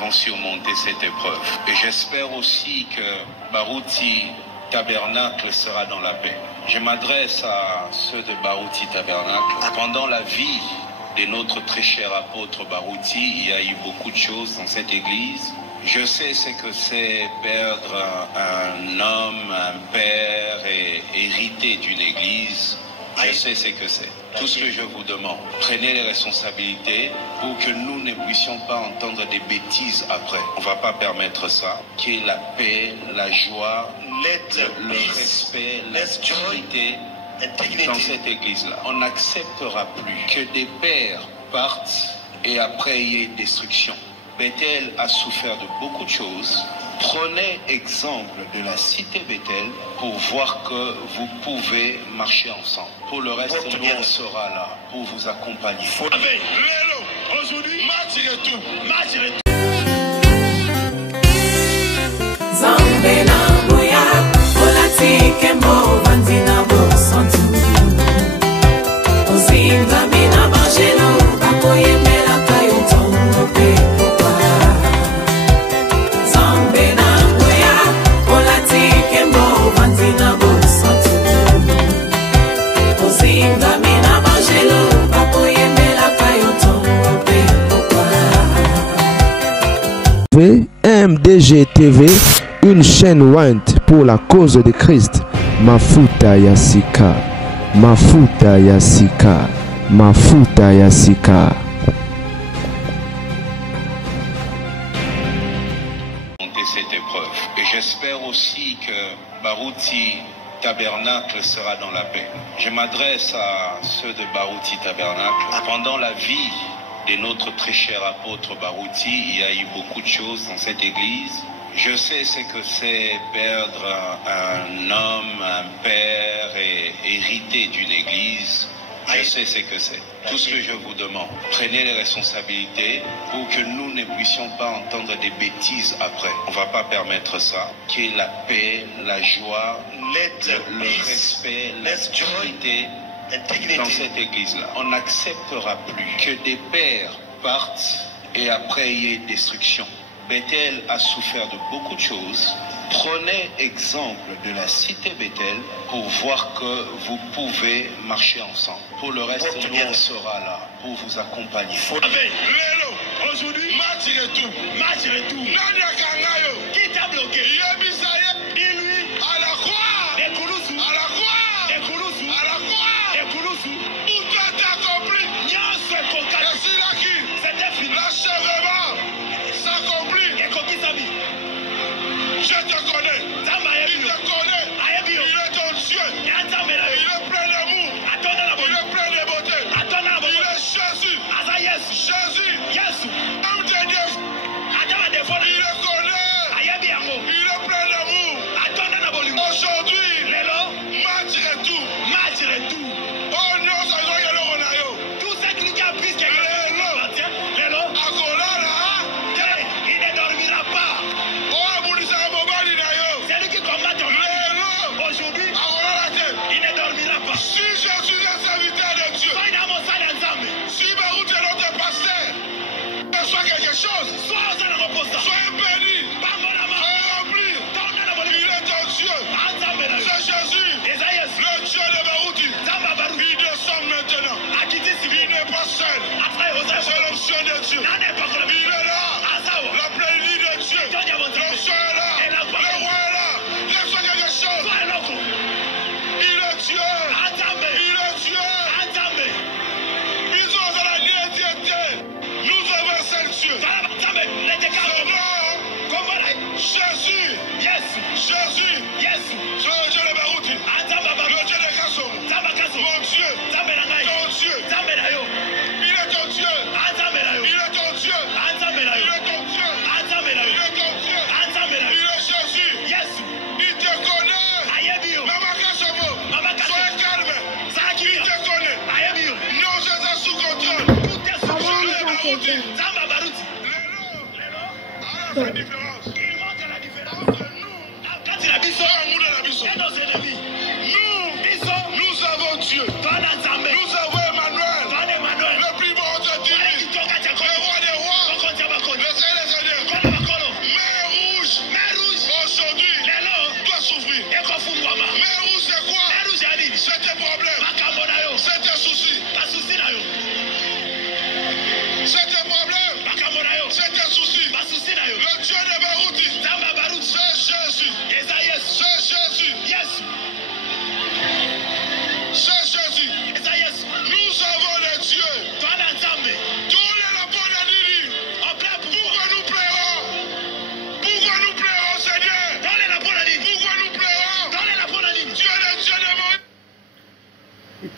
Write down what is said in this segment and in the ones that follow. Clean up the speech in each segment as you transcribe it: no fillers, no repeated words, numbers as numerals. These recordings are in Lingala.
vont surmonter cette épreuve. Et j'espère aussi que Barouti Tabernacle sera dans la paix. Je m'adresse à ceux de Barouti Tabernacle. Pendant la vie de notre très cher apôtre Barouti, il y a eu beaucoup de choses dans cette église. Je sais ce que c'est perdre un homme, un père et hériter d'une église. Je sais ce que c'est. Tout ce que je vous demande, prenez les responsabilités pour que nous ne puissions pas entendre des bêtises après. On ne va pas permettre ça. Qu'il y ait la paix, la joie, le respect, la sécurité dans cette église-là. On n'acceptera plus que des pères partent et après il y ait destruction. Bethel a souffert de beaucoup de choses. Prenez exemple de la cité Bethel pour voir que vous pouvez marcher ensemble. Pour le reste, nous, on sera là pour vous accompagner. Aujourd'hui, MDG TV, une chaîne Went pour la cause de Christ. Mafuta Yasika, Mafuta Yasika, Mafuta Yasika. Cette épreuve. Et j'espère aussi que Barouti Tabernacle sera dans la paix. Je m'adresse à ceux de Barouti Tabernacle. Pendant la vie de notre très cher apôtre Barouti, il y a eu beaucoup de choses dans cette église. Je sais ce que c'est perdre un homme, un père et hériter d'une église. Je sais ce que c'est. Tout ce que je vous demande, prenez les responsabilités pour que nous ne puissions pas entendre des bêtises après. On ne va pas permettre ça. Qu'il y ait la paix, la joie, le respect, la sécurité dans cette église-là. On n'acceptera plus que des pères partent et après il y ait destruction. Bethel a souffert de beaucoup de choses. Prenez exemple de la cité Bethel pour voir que vous pouvez marcher ensemble. Pour le reste, nous, on sera là pour vous accompagner. Aujourd'hui, match retour. Qui t'a bloqué? Dis-lui à la croix. Des Koulousou. À la croix. Des Koulousou. À la croix. Des Koulousou. Tout a été accompli. C'était fini. L'achèvement s'accomplit. Je te connais. Il te connaît. Il est ton Dieu. Il est plein d'amour. Il est plein de beauté. Il est Jésus. Jésus. Homme de Dieu. Il le connaît. Il est plein d'amour. Aujourd'hui, match retour. Oh non, ça doit y aller. Tout ce qui a pris ce il ne dormira pas. C'est lui qui combat ton mari. Aujourd'hui, il ne dormira pas. Si je suis le serviteur de Dieu, si Barouti est notre pasteur, soit quelque chose, sois béni, sois rempli. Il est ton Dieu. C'est Jésus, le Dieu de Barouti. Il descend maintenant. Il n'est pas seul. C'est l'onction de Dieu. Il est là. La plénitude de Dieu. L'onction est là. Le roi est là. Laisse-moi quelque chose. Il est Dieu. Il est Dieu. Bisous à la diété. Nous avons un seul Dieu. Son nom, Jésus. Jésus. C'est le Dieu de Barouti. Le Dieu de Kassom. Mon Dieu. Ton Dieu. Il est ton Dieu. Il est ton Dieu. Il est ton Dieu. Il est ton Dieu. Il est Jésus. Il te connaît. Maman Kassomo. Sois calme. Il te connaît. Non, je suis sous contrôle. Je l'ai Barouti. La différence. Il montre la différence entre nous. Nous avons Dieu. Nous avons Emmanuel. Le plus beau de Dieu. Le roi des rois. Le Seigneur des seigneurs.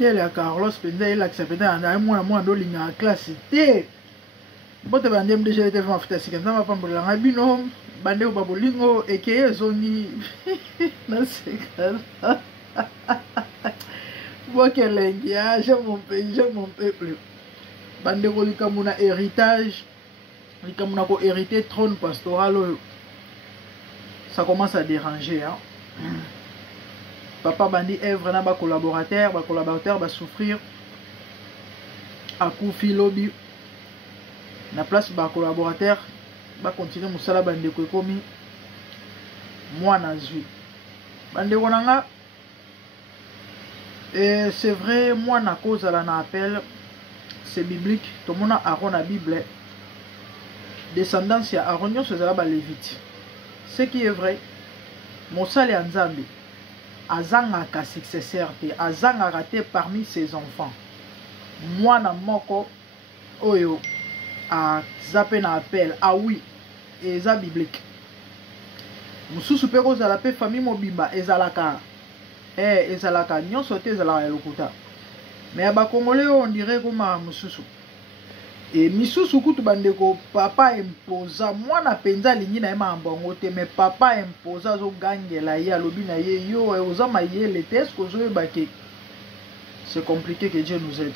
caractère ya Carlos penza il accepte na moi ndo linga classe té bote bande MDG était mafuta sika nzamba pambola nga bino bande ba bolingo ekeye zongi na seka bokelengi j'aime mon peuple bande ko likamuna héritage likamuna ko hériter trône pastoral ça commence à déranger hein. Papa bandi œuvre na ba collaborateur ba souffrir à coup filobi na place ba collaborateur ba continuer musala bande ko komi moi na zui bande konanga et c'est vrai moi na cause la na appel c'est biblique tout monde a Aaron la Bible descendance ya Aaron yo sezala ba lévite ce qui est vrai mosali ya Nzambe azangaka successeur te azangaka te parmi ses enfants mwana moko oyo azape na appel oui eza biblique mususu pe kozala pe famille mobimba ezalaka ezalaka nyonso te ezalaka ya lokuta mais ba congolais on dirait koma mususu et misusu kutu bandeko papa imposa mwana penza lingi na yema mbongo te mais papa imposa zo gangela ye alobi na ye yo oza mayele te est-ce que zo ebake c'est compliqué que Dieu nous aide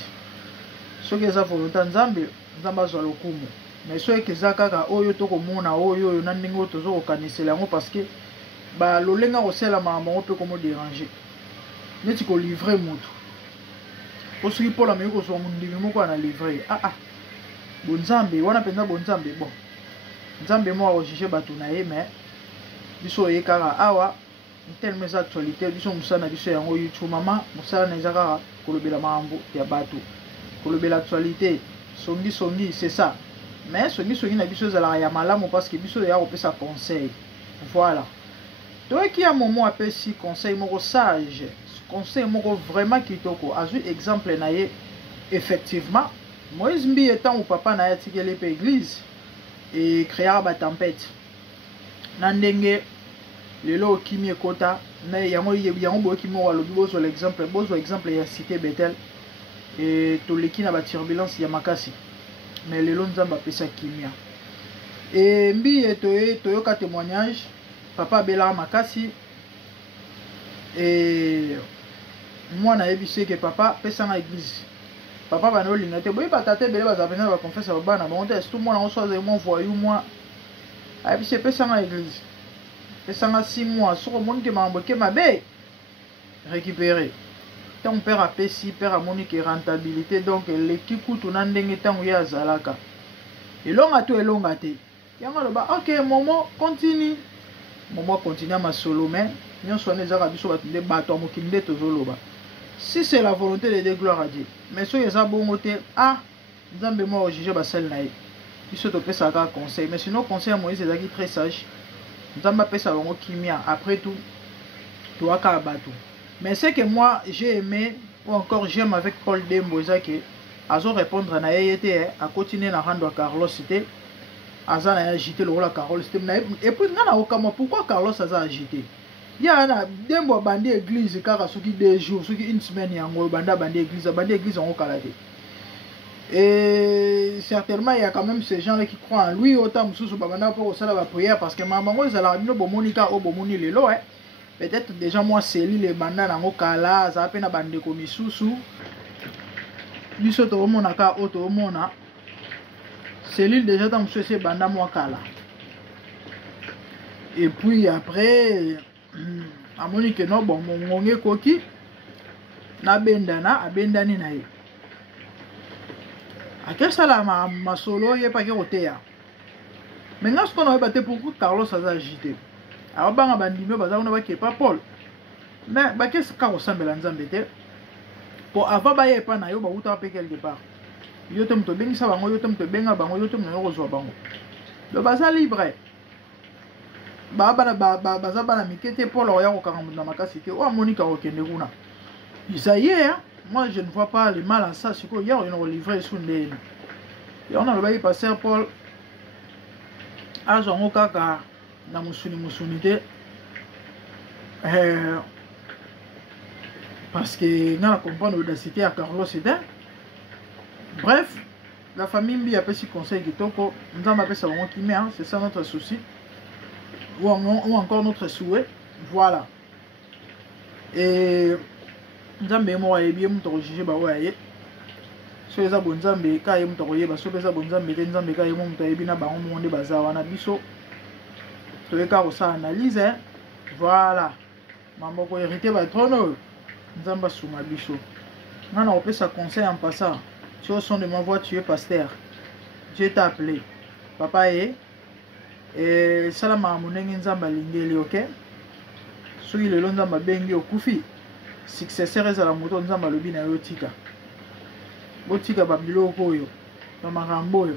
ce que ça volonté nzambe nzamba zo lokumu mais so ekeza kaka oyo to komona oyo na ndingo to zo kokanisela yango parce que ba lolenga osela mamango pe komo déranger neti ko livrer mutu osuki pola me ko so mundimi moko na livrer bon Nzambe wana penza bon Nzambe bon Nzambe mo ojuger bato na ye mais biso ye kaka awa tellement mes actualités biso musana biso yango YouTube mama musala na ezaka kolobela mambo ya bato kolobela actualité songi c'est ça mais songi na biso zala ya malamu parce que biso ya kopesa conseil voilà toi qui a moment apesi conseil moko sage conseil moko vraiment kitoko azu exemple na ye effectivement Moïse Mbi étant au papa na yatikele pe église et créa ba tempête nandenge lelo kimi ekota na yango bo kimi wa lobi bozo exemple ya cité Bethel et toleki na ba turbulence ya makasi mais lelo nzamba pesa kimia et Mbi toyoka témoignage papa bela makasi et moi na yebise que papa pesa na église papa bana olinga te boyi batate bele bazapena ba confesse ba bana ba onte tout moi na osoza moi voyou moi a puis c'est pesa na église pesa na 6 mois sur monde que mambo ke mabe récupérer ton père a pesi père a monique rentabilité donc l'équipe tout na ndenge tango ya zalaka elonga te yanga loba OK momo continue ma solo mais nyonso na ezaka biso batunde bato amokinde tozoloba. Si c'est la volonté de dire gloire à Dieu. Mais si vous avez bon côté, Nzambe moi juger basel na ye. Il se tope ça un conseil. Mais sinon conseil à Moïse c'est très sage. Nzamba pesa bango kimia. Après tout, tu as qu'à battre. Mais c'est que moi j'ai aimé ou encore j'aime avec Paul Dembo que azo répondre na yete à continuer na rendre Carlos cité. Aza na agité le rôle à Carlos cité. Et puis ngana okama pourquoi Carlos aza agité? Il y a Dembo bandi église car soki 2 jours soki une semaine yango bandi église en kalade. Et certainement il y a quand même ces gens qui croient en lui autant mususu babanda pour ça la prière parce que mamango ezala bino bomonika o bomoni lelo peut-être déjà moi celi les banda nango kala za pe na bande ko misusu biso to mona ka auto mona celi déjà dans mususu banda moi kala. Et puis après a monique no bon ngonge koki na bendana abendani na ye akesala masolo ye pa ke rotea mais ngas ko na ba te pour Carlos aza agité a banga bandime baza na ba ke pa Paul mais ba ke ska ko sambela Nzambe te pour ava ba ye pa na yo ba uta pe quelque part yo tem to bengisa bango yo tem to benga bango yo tem na yo zo bango le baza libre baza bana mikete Paul oya ko kanga makasi te o Monica okende kuna Isaïe moi je ne vois pas le mal à ça c'est que hier on a livré sur les et on a le pasteur Paul a zongo kaka na musuni te parce que on a comprendre l'audacité à Carlos c'était. Bref, la famille mbi a pris conseil qui toko, nous avons appelé ça qui met, c'est ça notre souci. Ou encore notre souhait. Voilà. Et nous avons moi et bien nous juger ba ouais. So les abonnés Nzambe ka yemu to yeba so les abonnés Nzambe Nzambe ka yemu to yebi na ba monde baza wana biso. To eka ko sa analyse. Voilà. Mambo ko hérité ba trono. Nzamba souma biso. Nana on peut ça conseil en passant. Tu es au son de ma voix, tu es pasteur. Dieu t'a appelé. Papa et salama amunengi Nzamba lingeli, ok? Soki lelo Nzamba bengi okufi. Successeur ezala moto Nzamba lobi na yo tika. Botika babiloko oyo. Na makambo oyo.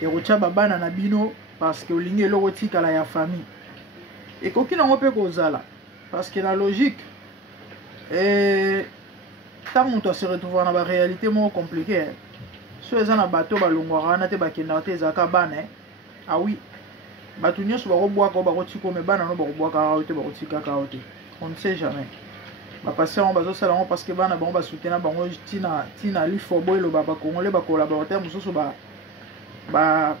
Ekotia babana na bino parce que olingi eloko tika la ya famille. Ekoki nango pe kozala parce que la logique tant que se retrouve dans la réalité moins compliquée. Si les gens ont bateau balongora na te bakenda te zaka bana. Ah oui. Batu nyo so ba bois ko ba tiko me bana no ba bois ka te ba tika ka te. On ne sait jamais. Ba passer on bazo sala parce que bana ba soutenir bango tina li fo boy lo ba congolais ba collaborateur mususu ba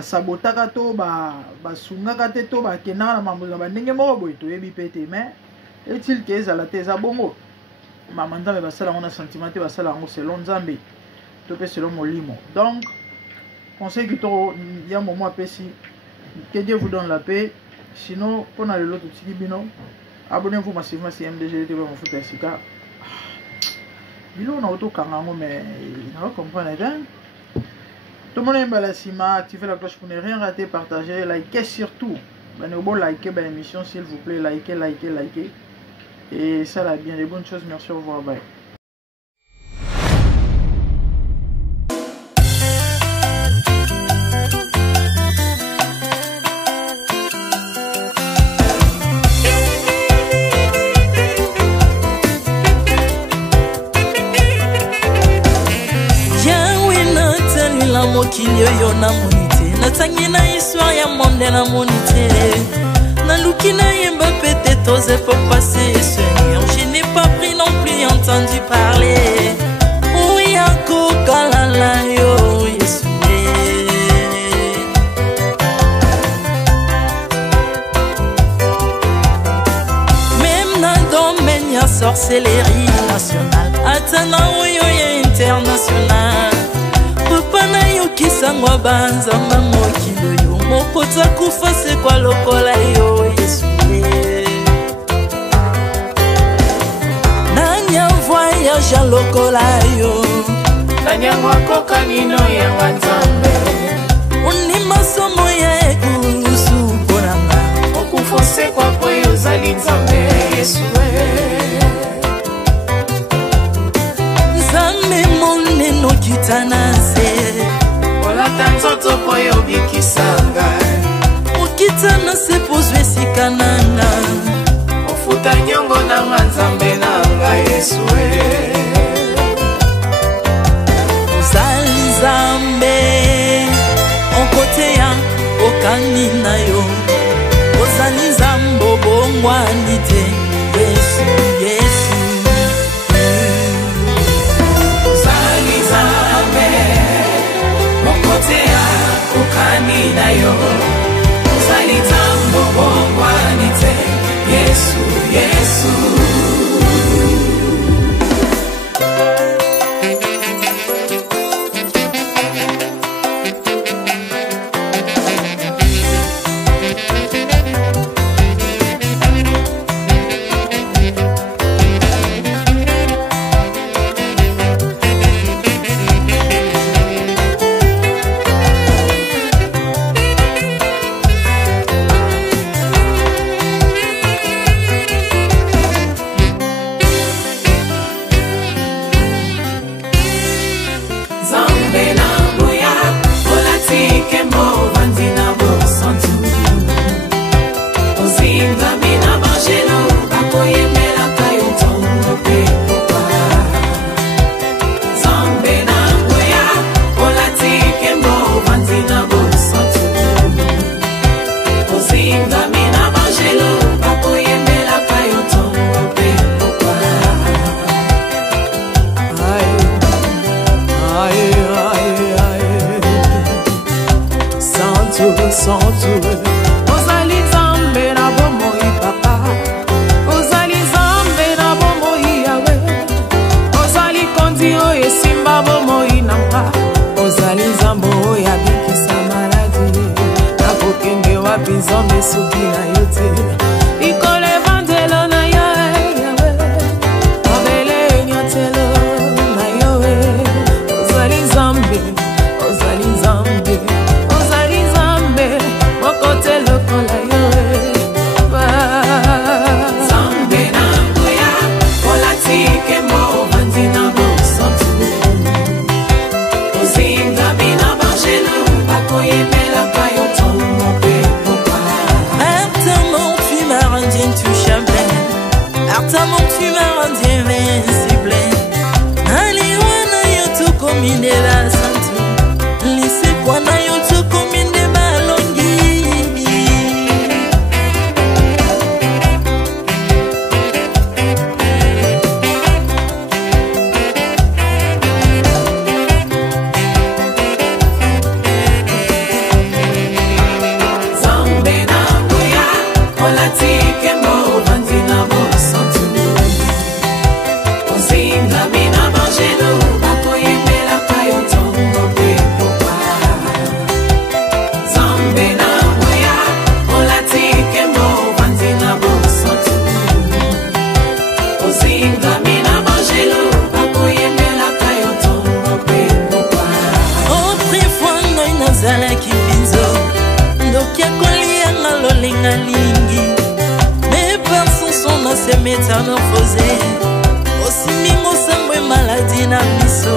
sabotaka to ba sungaka te to ba kena na mambo ba ndenge moko boy to yebi pete mais est-il que ezala te za bongo maman Nzambe basala on a sentiment te basala ngo selon Nzambe to pe selon molimo. Donc conseil que to ya moment apesi que Dieu vous donne la paix. Sinon pour aller l'autre tiki bino abonnez-vous massivement sur MDG TV Mafuta ya Sika. Bilo na auto kangango mais na comprendre bien. Tout le monde aime la cima, activez la cloche pour ne rien rater, partagez, likez surtout. Ben, bon, likez l'émission s'il vous plaît, likez. Et ça là, bien des bonnes choses. Merci, au revoir, bye. Mokili yo na monite natangi na histoire ya monde na monite naluki na yemba pete toze pour passer Seigneur, je n'ai pas pris non plus entendu parler oui akoka la yo Yesu même na domaine ya sorcellerie nationale atana oyo ya international papa na yo kisangwa banzamba mokili yo mopota kufa se kwa lokola yo Yesu nanya voyage a lokola yo nanya wakoka nino ya Nzambe uni masomo ya ekurusu ponanga okufose kwa poyo zali Nzambe Yesu Nzambe moneno kitana se olata nzoto poyo bikisanga okitana se pozwe sikananga ofuta nyongo na Nzambe nanga Yesu ozali Nzambe onkote ya okani na yo ozali Nzambe obongwani te Yesu ukani na yo uzali Nzambe bongwani te Yesu tout, sans tout. Ozali Nzambe na bomoi papa, ozali Nzambe na bomoi yawe, ozali kondi oyo esimba bomoi nanga, ozali Nzambe oyo abikisa maladi, nakokenge wapi Nzambe soki na yo te, ikolo evangelo na yo yawe, mabele nyatelo na yo ozali Nzambe, ozali Nzambe, ozali Nzambe, mokote lokola yo Nzambe na ngoya, olatike mo bandi na bosantu, ozinga bina bangelo, bakoyemela kayo tongo pe popa. Ardemment tu m'as rendu intouchable, ardemment tu m'as rendu invincible. Aliwana yo to komine la santu, lise kwana yo to komine balongi. Nzambe na ngoya, olatike mo bandi na bosantu, ozinga bina bangelo, bakoyemela kayo tongo pe popa. Nzambe na ngoya, olatike mo bandi na bosantu, ozinga bina bangelo, bakoyemela kayo tongo pe popa. Autrefois ngai nazalaki binzo, ndoki akolianga lolenga lingi, mais par son son na se métamorphosé, osimingo sangwe maladie na miso,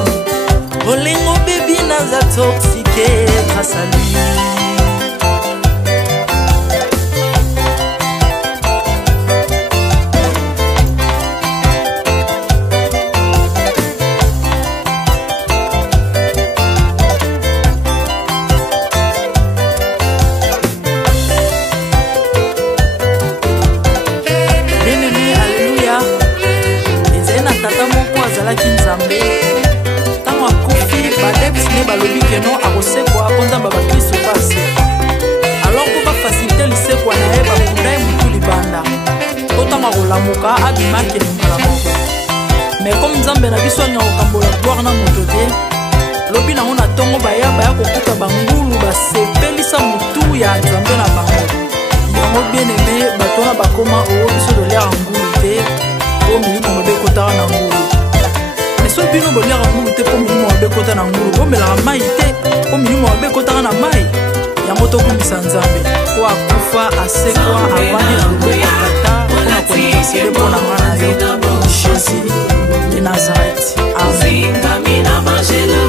olengo bebi naza toxiqué grâce à lui. Bien-aimé, alléluia. Ezali na tata moko azalaki Nzambe, ntango akufi badepsine balobi keno akosekwa mpo Nzambe bakristo basekwa. Alors mpo bafasilite lisekwa na ye bakunda ye mutu libanda, mpo ntango akolamuka abimaki elingala moko. Mais comme Nzambe na biso alinga kokambola gloire na moto te, lobi nango na ntongo baya kokuta bangulu basepelisa mutu ya Nzambe na bango. Yango bien-aimé, bato wana bakoma oyo biso toliaka ngulu te, po milimo mabe ekotaka na ngulu. Mais soki bino boliaka ngulu te po milimo mabe ekota na ngulu, bomelaka mai te po milimo mabe ekotaka na mai. Yango tokumbisa Nzambe po akufa asekwa avandi na loboko ya tata mpona kointercede mpo na nga na yo Jésus de Nazareth. Amen. Ozinga bina bangelo,